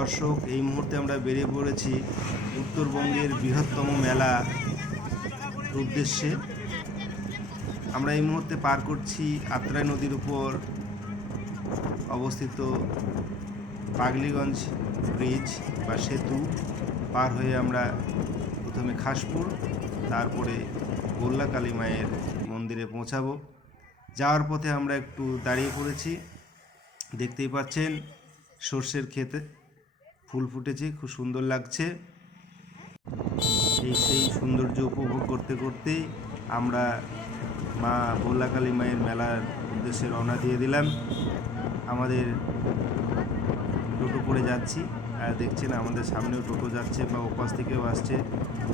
দর্শক, এই মুহূর্তে আমরা বেরিয়ে পড়েছি উত্তরবঙ্গের বৃহত্তম মেলা উদ্দেশ্যে। আমরা এই মুহূর্তে পার করছি আত্রাই নদীর উপর অবস্থিত পাগলিগঞ্জ ব্রিজ বা সেতু। পার হয়ে আমরা প্রথমে খাসপুর, তারপরে গোল্লা কালী মায়ের মন্দিরে পৌঁছাবো। যাওয়ার পথে আমরা একটু দাঁড়িয়ে পড়েছি। দেখতেই পাচ্ছেন সর্ষের ক্ষেতে। ফুল ফুটেছে, খুব সুন্দর লাগছে। এই সেই সৌন্দর্য উপভোগ করতে করতেই আমরা মা বল্লাকালী মায়ের মেলার উদ্দেশ্যে রওনা দিয়ে দিলাম। আমাদের টোটো করে যাচ্ছি। আর দেখছেন আমাদের সামনেও টোটো যাচ্ছে বা ওপাশ থেকেও আসছে।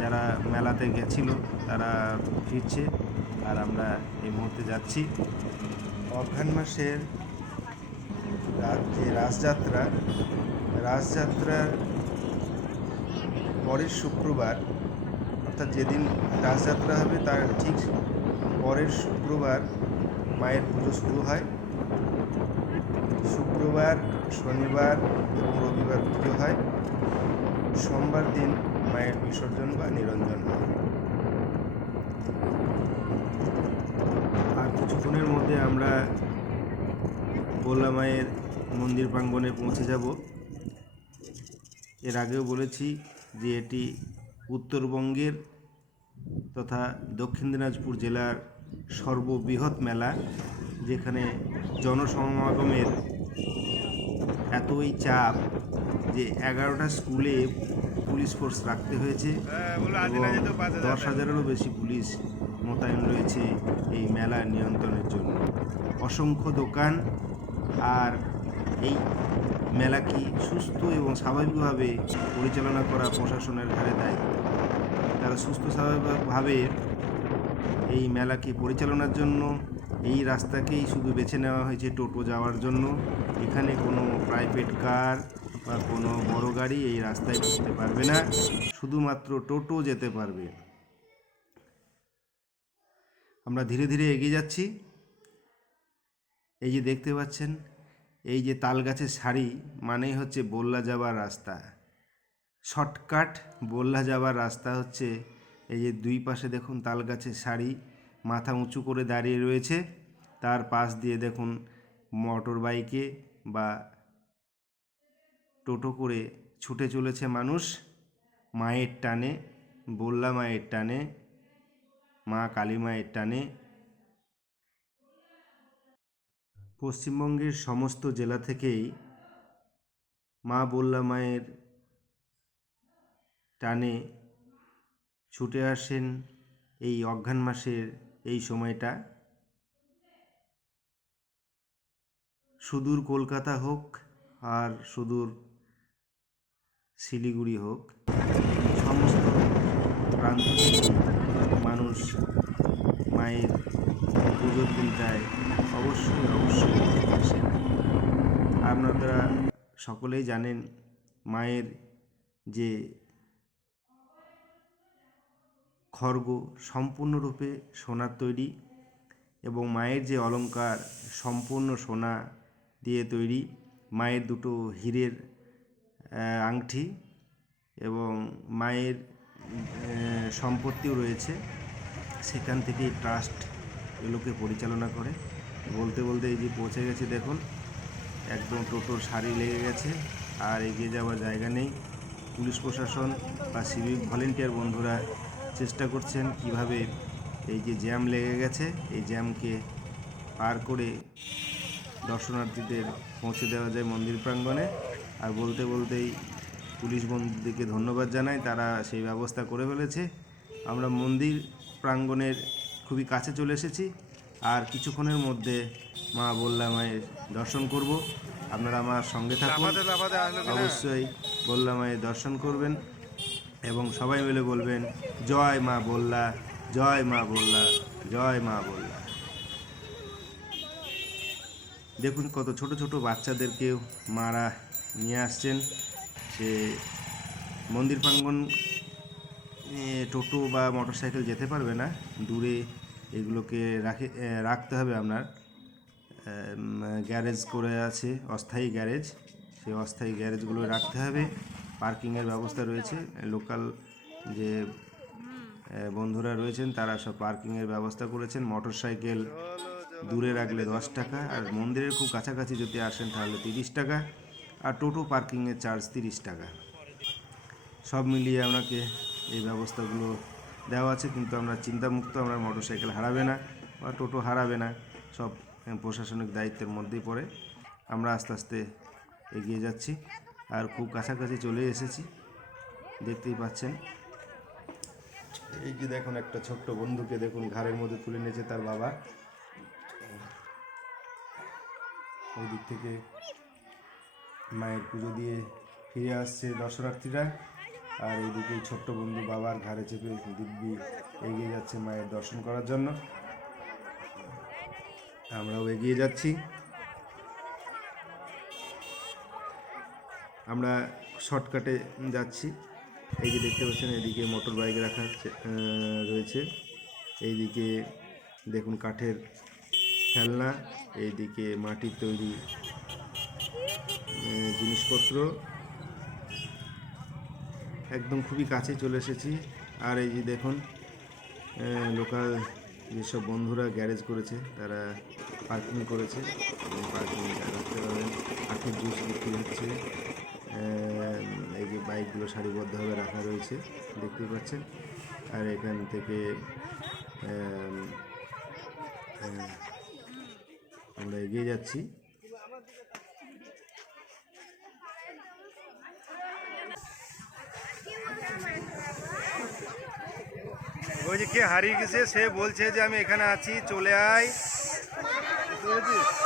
যারা মেলাতে গেছিল, তারা ফিরছে। আর আমরা এই মুহূর্তে যাচ্ছি। অঘ্রাণ মাসের যে রাসযাত্রা রাসযাত্রার পরের শুক্রবার, অর্থাৎ যেদিন রাসযাত্রা হবে তার ঠিক পরের শুক্রবার মায়ের পুজো শুরু হয়। শুক্রবার, শনিবার এবং রবিবার পুজো হয়। সোমবার দিন মায়ের বিসর্জন বা নিরঞ্জন হয়। আর কিছুক্ষণের মধ্যে আমরা ভোলা মায়ের মন্দির প্রাঙ্গণে পৌঁছে যাব। এর আগেও বলেছি যে এটি উত্তরবঙ্গের তথা দক্ষিণ দিনাজপুর জেলার সর্ববৃহৎ মেলা, যেখানে জনসমাগমের এতই চাপ যে এগারোটা স্কুলে পুলিশ ফোর্স রাখতে হয়েছে দশ হাজারেরও বেশি পুলিশ মোতায়েন রয়েছে এই মেলা নিয়ন্ত্রণের জন্য। অসংখ্য দোকান আর এই মেলা কি সুস্থ এবং স্বাভাবিকভাবে পরিচালনা করা প্রশাসনের ঘাড়ে দায়িত্ব তারা সুস্থ স্বাভাবিকভাবে এই মেলাকে পরিচালনার জন্য, এই রাস্তাকেই শুধু বেছে নেওয়া হয়েছে টোটো যাওয়ার জন্য। এখানে কোনো প্রাইভেট কার বা কোনো বড় গাড়ি এই রাস্তায় ঢুকতে পারবে না, শুধুমাত্র টোটো যেতে পারবে। আমরা ধীরে ধীরে এগিয়ে যাচ্ছি। এই যে দেখতে পাচ্ছেন এই যে তাল গাছের শাড়ি মানেই হচ্ছে বল্লা যাবার রাস্তা। শর্টকাট বল্লা যাবার রাস্তা হচ্ছে এই যে দুই পাশে দেখুন তাল গাছের শাড়ি মাথা উঁচু করে দাঁড়িয়ে রয়েছে। তার পাশ দিয়ে দেখুন মোটর বাইকে বা টোটো করে ছুটে চলেছে মানুষ। মায়ের টানে, বল্লা মায়ের টানে, মা কালী মায়ের টানে। পশ্চিমবঙ্গের সমস্ত জেলা থেকেই মা বল্লা মায়ের টানে ছুটে আসেন এই অঘ্রাণ মাসের এই সময়টা। সুদূর কলকাতা হোক আর সুদূর শিলিগুড়ি হোক, সমস্ত প্রান্ত মানুষ মায়ের পুজোর দিনটায় অবশ্যই অবশ্যই আপনারা সকলেই জানেন মায়ের যে খর্গ সম্পূর্ণরূপে সোনার তৈরি এবং মায়ের যে অলংকার সম্পূর্ণ সোনা দিয়ে তৈরি, মায়ের দুটো হীরের আংটি এবং মায়ের সম্পত্তিও রয়েছে। সেখান থেকেই ট্রাস্ট এগুলোকে পরিচালনা করে। বলতে বলতে এই যে পৌঁছে গেছে, দেখুন, একদম টোটোর সারি লেগে গেছে, আর এগিয়ে যাওয়ার জায়গা নেই। পুলিশ প্রশাসন বা সিভিক ভলেন্টিয়ার বন্ধুরা চেষ্টা করছেন কীভাবে এই যে জ্যাম লেগে গেছে, এই জ্যামকে পার করে দর্শনার্থীদের পৌঁছে দেওয়া যায় মন্দির প্রাঙ্গণে। আর বলতে বলতেই পুলিশ বন্ধুদেরকে ধন্যবাদ জানাই, তারা সেই ব্যবস্থা করে ফেলেছে। আমরা মন্দির প্রাঙ্গণের খুবই কাছে চলে এসেছি। আর কিছুক্ষণের মধ্যে মা বল্লা মায়ের দর্শন করব। আপনারা আমার সঙ্গে থাকুন। অবশ্যই বল্লা মায়ের দর্শন করবেন এবং সবাই মিলে বলবেন জয় মা বল্লা জয় মা বল্লা জয় মা বল্লা। দেখুন কত ছোট ছোট বাচ্চাদেরকেও মারা নিয়ে আসছেন। সে মন্দির প্রাঙ্গণ এ, টোটো বা মোটরসাইকেল যেতে পারবে না। দূরে এগুলোকে রাখে রাখতে হবে আপনার। গ্যারেজ করে আছে, অস্থায়ী গ্যারেজ। সেই অস্থায়ী গ্যারেজগুলো রাখতে হবে। পার্কিংয়ের ব্যবস্থা রয়েছে। লোকাল যে বন্ধুরা রয়েছেন, তারা সব পার্কিংয়ের ব্যবস্থা করেছেন। মোটর সাইকেল দূরে রাখলে দশ টাকা, আর মন্দিরের খুব কাছাকাছি যদি আসেন তাহলে তিরিশ টাকা, আর টোটো পার্কিংয়ের চার্জ তিরিশ টাকা। সব মিলিয়ে আপনাকে এই ব্যবস্থাগুলো দেওয়া আছে, কিন্তু আমরা চিন্তামুক্ত, আমরা মোটর সাইকেল হারাবে না বা টোটো হারাবে না, সব প্রশাসনিক দায়িত্বের মধ্যেই পড়ে। আমরা আস্তে আস্তে এগিয়ে যাচ্ছি আর খুব কাছাকাছি চলে এসেছি, দেখতেই পাচ্ছেন। এই যে দেখুন, একটা ছোট্ট বন্ধুকে দেখুন, ঘাড়ের মধ্যে তুলে নিয়েছে তার বাবা। ওই দিক থেকে মায়ের পুজো দিয়ে ফিরে আসছে দর্শনার্থীরা। আর এইদিকে ছোট্ট বন্ধু বাবার ঘাড়ে চেপে দিব্যি এগিয়ে যাচ্ছে মায়ের দর্শন করার জন্য। আমরাও এগিয়ে যাচ্ছি। আমরা শর্টকাটে যাচ্ছি। এই যে দেখতে পাচ্ছেন, এদিকে মোটর বাইক রাখা রয়েছে। এইদিকে দেখুন কাঠের খেলনা, এইদিকে মাটির তৈরি জিনিসপত্র। একদম খুবই কাছে চলে এসেছি। আর এই যে দেখুন লোকাল যেসব বন্ধুরা গ্যারেজ করেছে, তারা পার্কিং করেছে। পার্কিং রাখতে পারবেন আখের জুস বিক্রি হচ্ছে। এই যে বাইকগুলো সারিবদ্ধভাবে রাখা রয়েছে দেখতেই পাচ্ছেন। আর এখান থেকে আমরা এগিয়ে যাচ্ছি। যে কে হারিয়ে গেছে সে বলছে যে আমি এখানে আছি চলে আয়। বুঝতে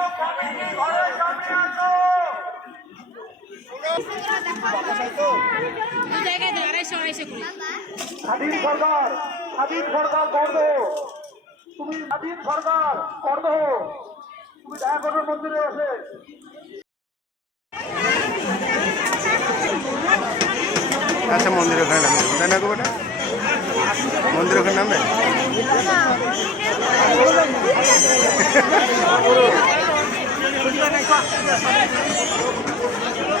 স্বাধীন সরকার স্বাধীন সরকার করদ তুমি স্বাধীন সরকার করদ তুমি দেখা করো মন্দিরে এসে। আচ্ছা মন্দিরে ওখানে দেবো। তাই না বেটা মন্দির ওখানে নামবে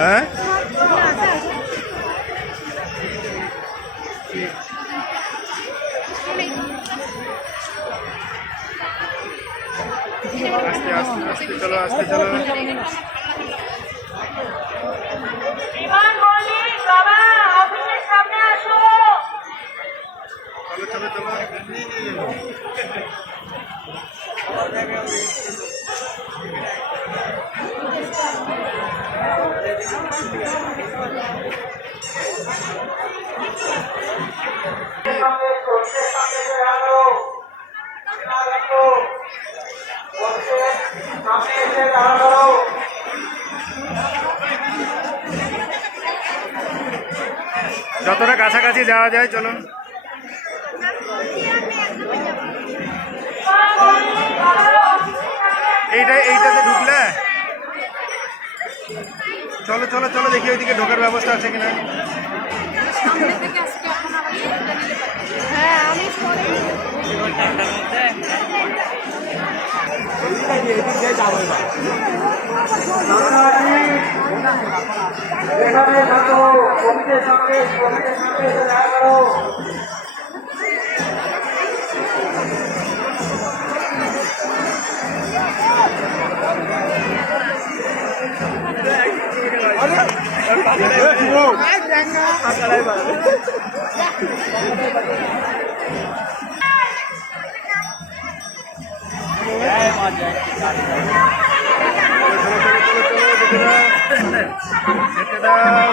হ্যাঁ? আস্তে আস্তে আস্তে চলো আস্তে চলো বিমান মল্লিক বাবা অফিসের সামনে আসো চলো চলো চলো যতটা যাওয়া যায় চলুন। এইটা এইটাতে ঢুকলে? চলো চলো চলো দেখি ওইদিকে ঢোকার ব্যবস্থা আছে কিনা। হ্যাঁ আমি পরে এখানে থাকো কবিদের সঙ্গে কবিদের সঙ্গে দেখা করো যেতে দাও দাঁড়া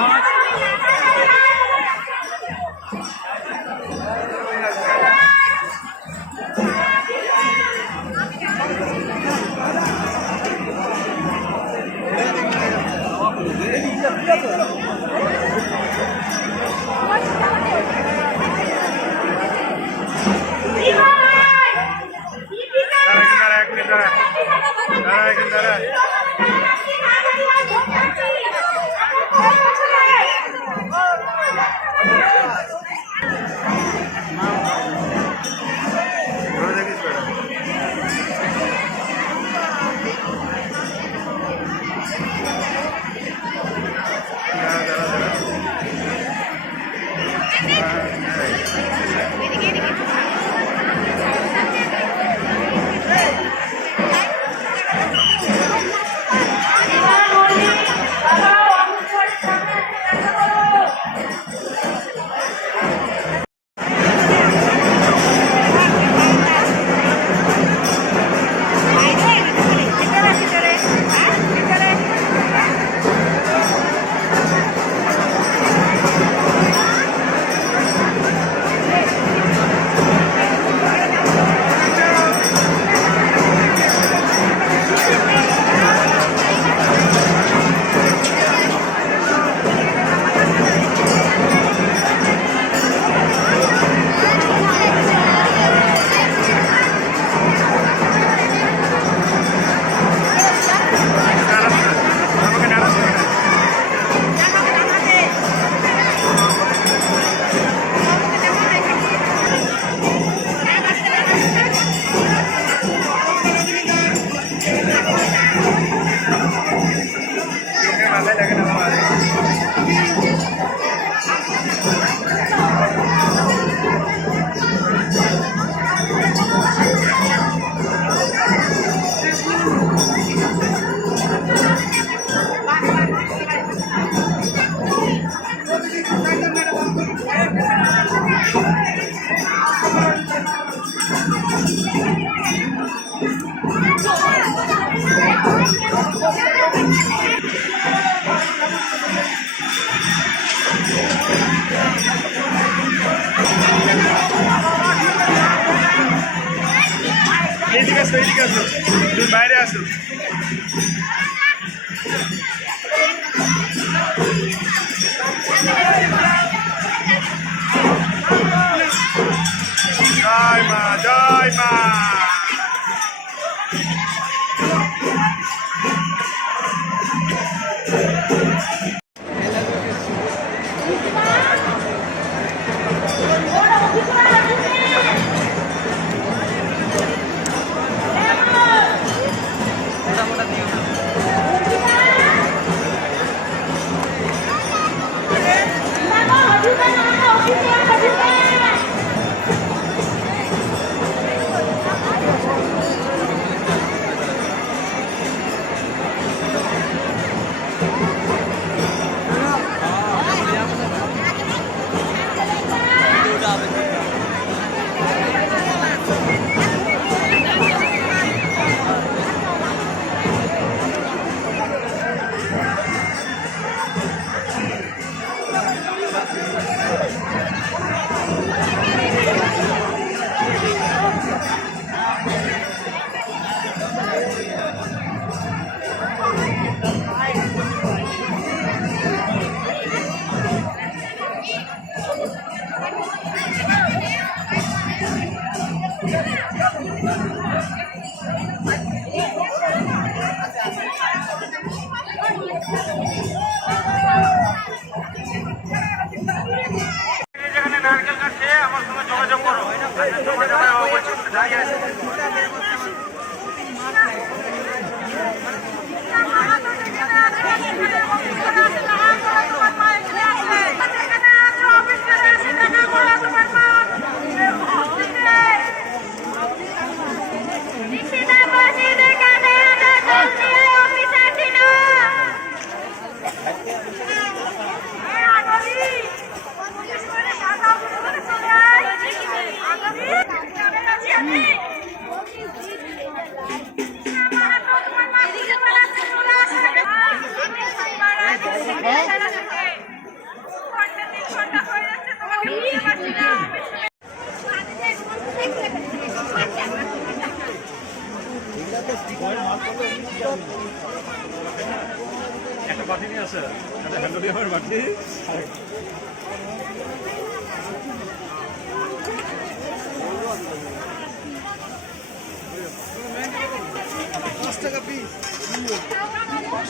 বাটি নিয়ে আসে একটা হ্যান্ডোলিয়ামের বাটি ফোন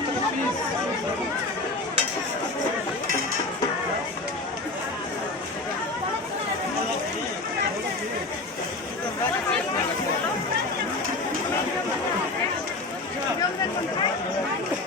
করো হ্যালো মা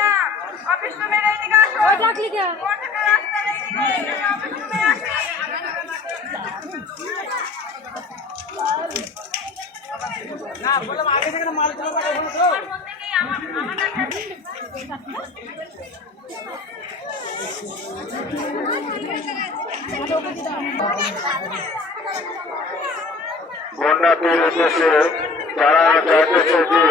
না। অফিস রুমের এইদিকে আসো। ওই ডাকলি কে কোনটা রাস্তার এইদিকে? অফিস রুমে আসি। আমার আমার বন্যাতে উদ্দেশ্যে তারা চাইতেছে যে